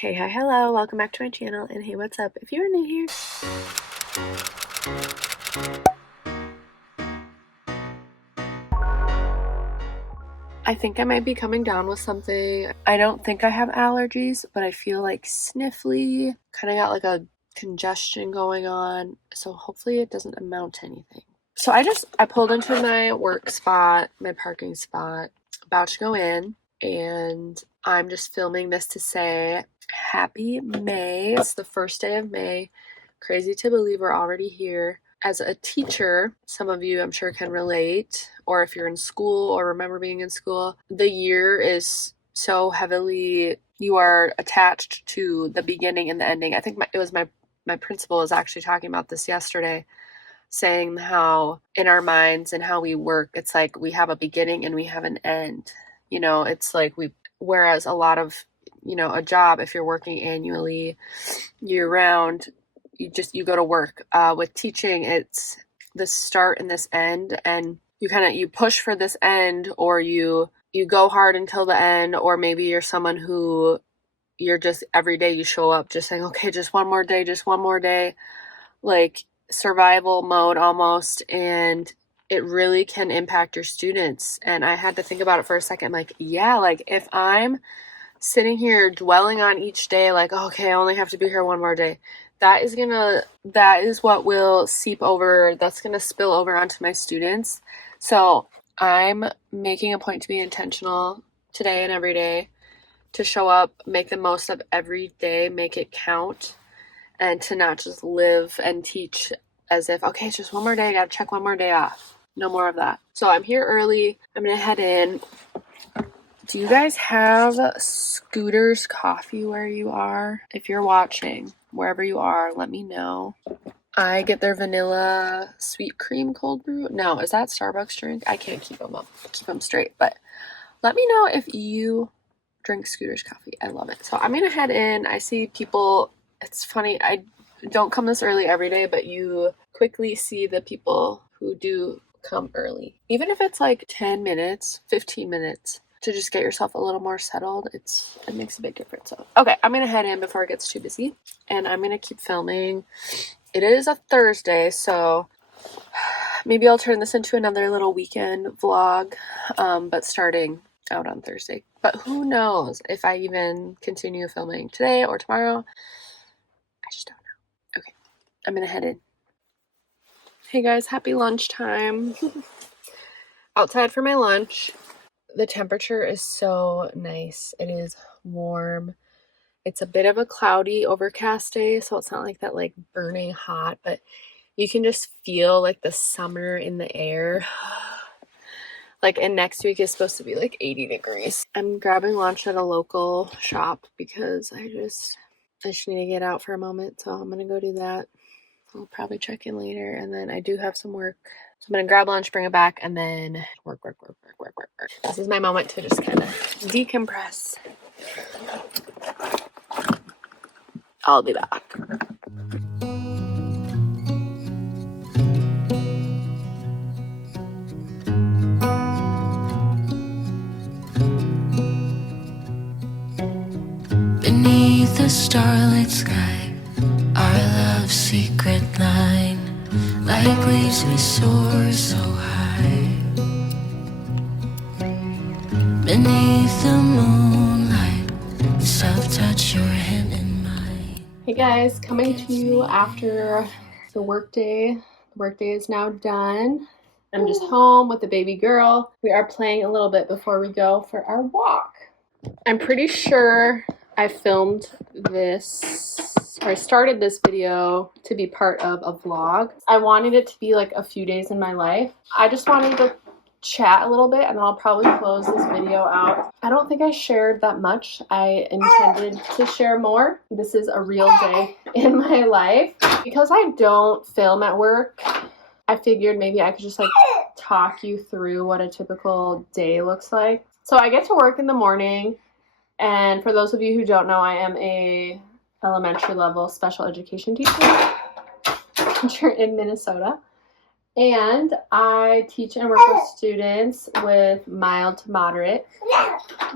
Hey, hi, hello, welcome back to my channel, and hey, what's up? If you're new here, I think I might be coming down with something. I don't think I have allergies, but I feel like sniffly, kind of got like a congestion going on, so hopefully it doesn't amount to anything. So I pulled into my work spot, my parking spot, about to go in, and I'm just filming this to say happy May. It's the first day of May. Crazy to believe we're already here. As a teacher, some of you I'm sure can relate, or if you're in school or remember being in school, the year is so heavily, you are attached to the beginning and the ending. I think it was my principal was actually talking about this yesterday, saying how in our minds and how we work, it's like we have a beginning and we have an end. You know, it's like whereas a lot of, a job, if you're working annually year round, you go to work. With teaching, it's this start and this end, and you push for this end, or you go hard until the end, or maybe you're someone who you're just every day you show up just saying, okay, just one more day, like survival mode almost, and it really can impact your students. And I had to think about it for a second, like, yeah, like if I'm sitting here dwelling on each day, like, okay, I only have to be here one more day, that is what will seep over, that's gonna spill over onto my students. So I'm making a point to be intentional today and every day, to show up, make the most of every day, make it count, and to not just live and teach as if, okay, it's just one more day, I gotta check one more day off. No more of that. So I'm here early. I'm gonna head in. Do you guys have Scooter's Coffee where you are? If you're watching, wherever you are, let me know. I get their vanilla sweet cream cold brew. No, is that Starbucks drink? I can't keep them straight, but let me know if you drink Scooter's Coffee. I love it. So I'm gonna head in. I see people. It's funny, I don't come this early every day, but you quickly see the people who do come early. Even if it's like 10 minutes, 15 minutes, to just get yourself a little more settled, it makes a big difference. So, okay, I'm gonna head in before it gets too busy, and I'm gonna keep filming. It is a Thursday, so maybe I'll turn this into another little weekend vlog, but starting out on Thursday. But who knows if I even continue filming today or tomorrow. I just don't know. Okay, I'm gonna head in. Hey guys, happy lunchtime. Outside for my lunch. The temperature is so nice. It is warm. It's a bit of a cloudy, overcast day, so it's not like that like burning hot, but you can just feel like the summer in the air. Like, and next week is supposed to be like 80 degrees. I'm grabbing lunch at a local shop because I just need to get out for a moment, so I'm gonna go do that. I'll probably check in later, and then I do have some work. So I'm gonna grab lunch, bring it back, and then work. This is my moment to just kind of decompress. I'll be back. Beneath the starlit sky, our love's secret line, like leaves we soar so high. Beneath the moonlight, soft touch your hand in mine. Hey guys, coming to you after the workday. The workday is now done. I'm just home with the baby girl. We are playing a little bit before we go for our walk. I'm pretty sure I filmed this, or I started this video to be part of a vlog. I wanted it to be like a few days in my life. I just wanted to chat a little bit, and then I'll probably close this video out. I don't think I shared that much. I intended to share more. This is a real day in my life. Because I don't film at work, I figured maybe I could just like talk you through what a typical day looks like. So I get to work in the morning, and for those of you who don't know, I am a elementary level special education teacher in Minnesota. And I teach and work with students with mild to moderate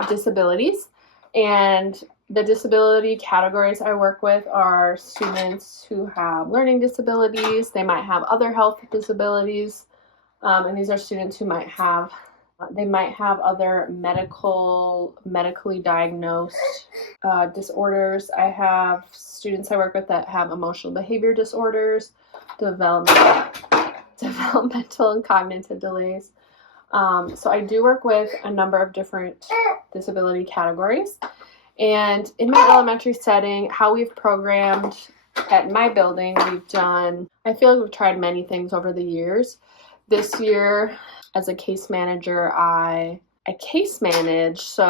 disabilities. And The disability categories I work with are students who have learning disabilities. They might have other health disabilities, and these are students who might have other medically diagnosed disorders. I have students I work with that have emotional behavior disorders, developmental and cognitive delays. So I do work with a number of different disability categories. And in my elementary setting, how we've programmed at my building, I feel like we've tried many things over the years. This year, as a case manager, I case manage, so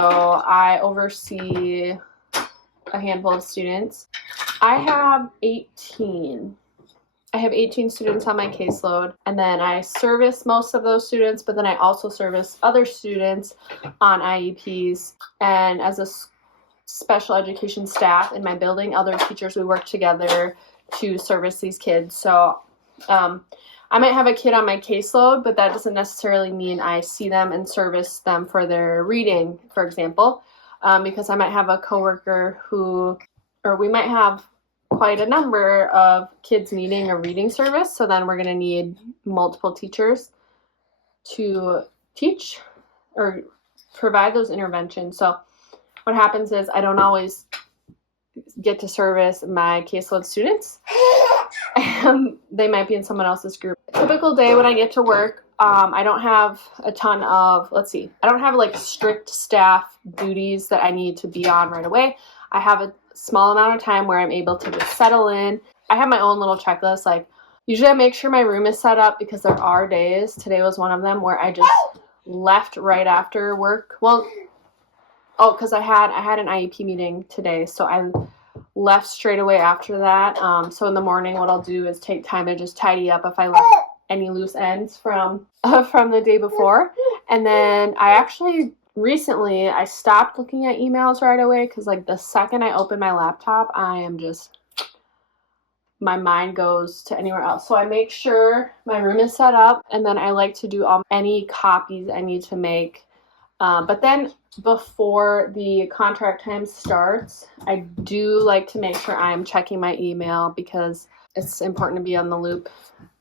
I oversee a handful of students. I have 18 students on my caseload, and then I service most of those students, but then I also service other students on IEPs. And as a special education staff in my building, other teachers, we work together to service these kids. So I might have a kid on my caseload, but that doesn't necessarily mean I see them and service them for their reading, for example, because I might have a coworker we might have quite a number of kids needing a reading service. So then we're going to need multiple teachers to teach or provide those interventions. So what happens is I don't always get to service my caseload students. They might be in someone else's group. A typical day when I get to work, I don't have a ton of, I don't have like strict staff duties that I need to be on right away. I have a small amount of time where I'm able to just settle in. I have my own little checklist. Like usually I make sure my room is set up, because there are days, today was one of them, where I just left right after work. Because I had an IEP meeting today, so I left straight away after that. So in the morning, what I'll do is take time to just tidy up if I left any loose ends from the day before. And then recently I stopped looking at emails right away, because like the second I open my laptop, my mind goes to anywhere else. So I make sure my room is set up, and then I like to do any copies I need to make. But then before the contract time starts, I do like to make sure I'm checking my email, because it's important to be on the loop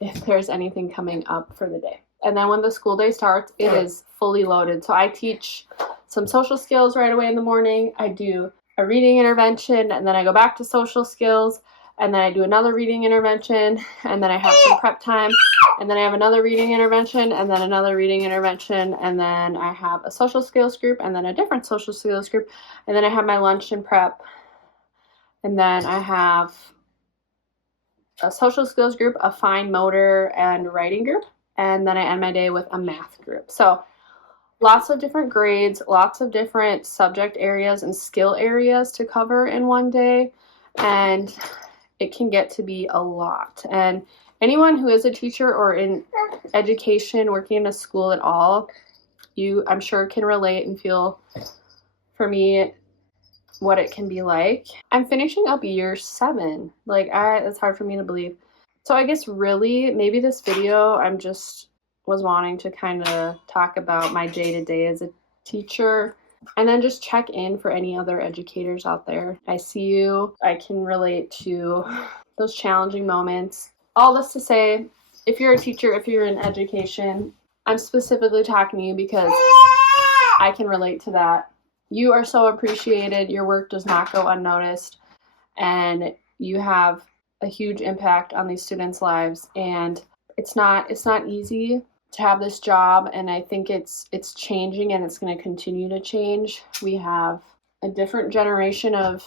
if there's anything coming up for the day. And then when the school day starts, it is fully loaded. So I teach some social skills right away in the morning. I do a reading intervention, and then I go back to social skills, and then I do another reading intervention, and then I have some prep time, and then I have another reading intervention, and then another reading intervention, and then I have a social skills group, and then a different social skills group, and then I have my lunch and prep, and then I have a social skills group, a fine motor and writing group, and then I end my day with a math group. So lots of different grades, lots of different subject areas and skill areas to cover in one day, and it can get to be a lot. And anyone who is a teacher or in education, working in a school at all, I'm sure can relate and feel, for me, what it can be like. I'm finishing up year 7. It's hard for me to believe. So I guess really, maybe this video, was wanting to kind of talk about my day-to-day as a teacher, and then just check in for any other educators out there. I see you. I can relate to those challenging moments. All this to say, if you're a teacher, if you're in education, I'm specifically talking to you because I can relate to that. You are so appreciated. Your work does not go unnoticed, and you have a huge impact on these students' lives. And it's not easy to have this job, and I think it's changing, and it's going to continue to change. We have a different generation of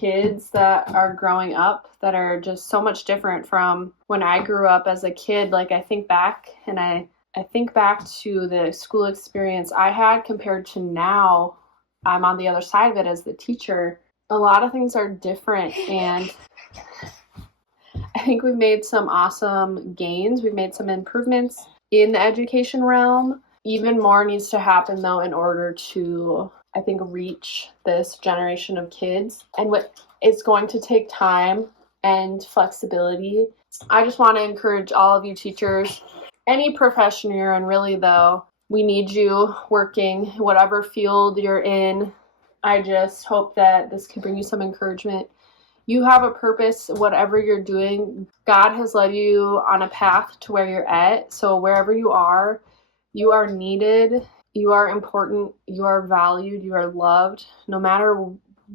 kids that are growing up that are just so much different from when I grew up as a kid. I think back, and I think back to the school experience I had compared to now. I'm on the other side of it as the teacher. A lot of things are different, and I think we've made some awesome gains. We've made some improvements in the education realm. Even more needs to happen, though, in order to, I think, reach this generation of kids. And it's going to take time and flexibility. I just want to encourage all of you teachers, any profession you're in, really, though, we need you working whatever field you're in. I just hope that this can bring you some encouragement. You have a purpose, whatever you're doing. God has led you on a path to where you're at. So wherever you are needed, you are important, you are valued, you are loved, no matter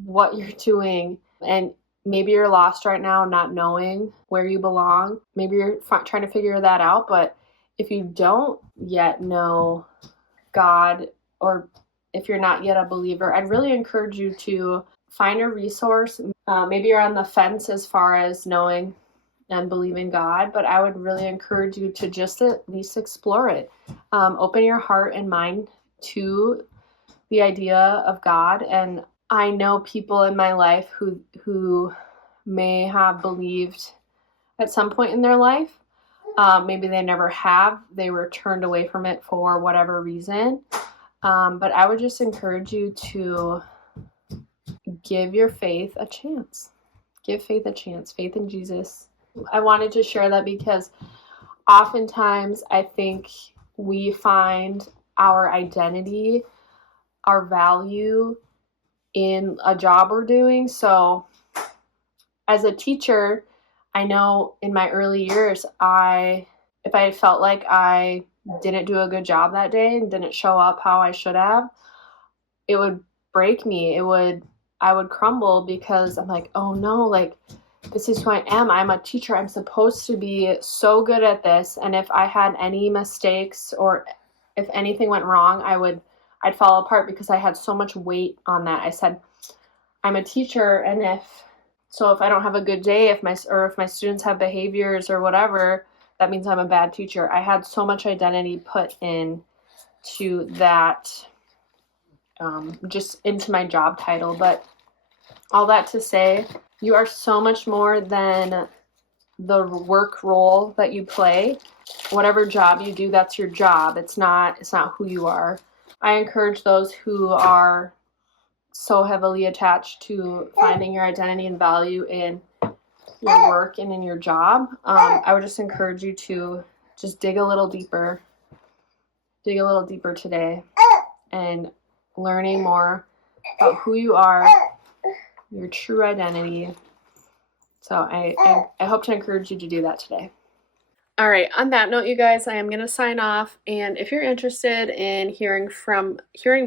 what you're doing. And maybe you're lost right now, not knowing where you belong. Maybe you're trying to figure that out. But if you don't yet know God, or if you're not yet a believer, I'd really encourage you to find a resource. Maybe you're on the fence as far as knowing and believing God, but I would really encourage you to just at least explore it. Open your heart and mind to the idea of God. And I know people in my life who may have believed at some point in their life. Maybe they never have. They were turned away from it for whatever reason. But I would just encourage you to give your faith a chance. Give faith a chance. Faith in Jesus. I wanted to share that because oftentimes I think we find our identity, our value in a job we're doing. So as a teacher, I know in my early years, if I had felt like I didn't do a good job that day and didn't show up how I should have, it would break me. I would crumble because I'm like, oh no, like this is who I am. I'm a teacher. I'm supposed to be so good at this. And if I had any mistakes or if anything went wrong, I'd fall apart because I had so much weight on that. I said, I'm a teacher, and if I don't have a good day, if my students have behaviors or whatever, that means I'm a bad teacher. I had so much identity put in to that, just into my job title. But all that to say, you are so much more than the work role that you play. Whatever job you do, that's your job. It's not who you are. I encourage those who are so heavily attached to finding your identity and value in your work and in your job. I would just encourage you to just dig a little deeper today, and learning more about who you are, your true identity. So I hope to encourage you to do that today. All right, on that note, you guys, I am going to sign off. And if you're interested in hearing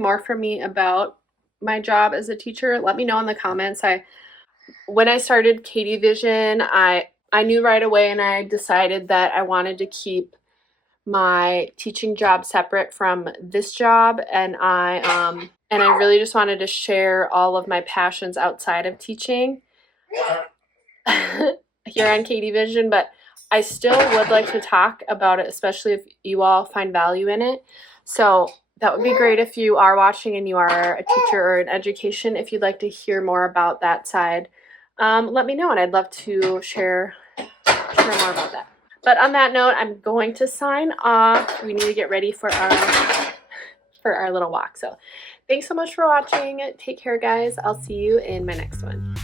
more from me about my job as a teacher, let me know in the comments. When I started KatieVision, I knew right away, and I decided that I wanted to keep my teaching job separate from this job, and I really just wanted to share all of my passions outside of teaching here on KatieVision. But I still would like to talk about it, especially if you all find value in it. So that would be great if you are watching and you are a teacher or in education. If you'd like to hear more about that side, let me know, and I'd love to share more about that. But on that note, I'm going to sign off. We need to get ready for our little walk. So thanks so much for watching. Take care, guys. I'll see you in my next one.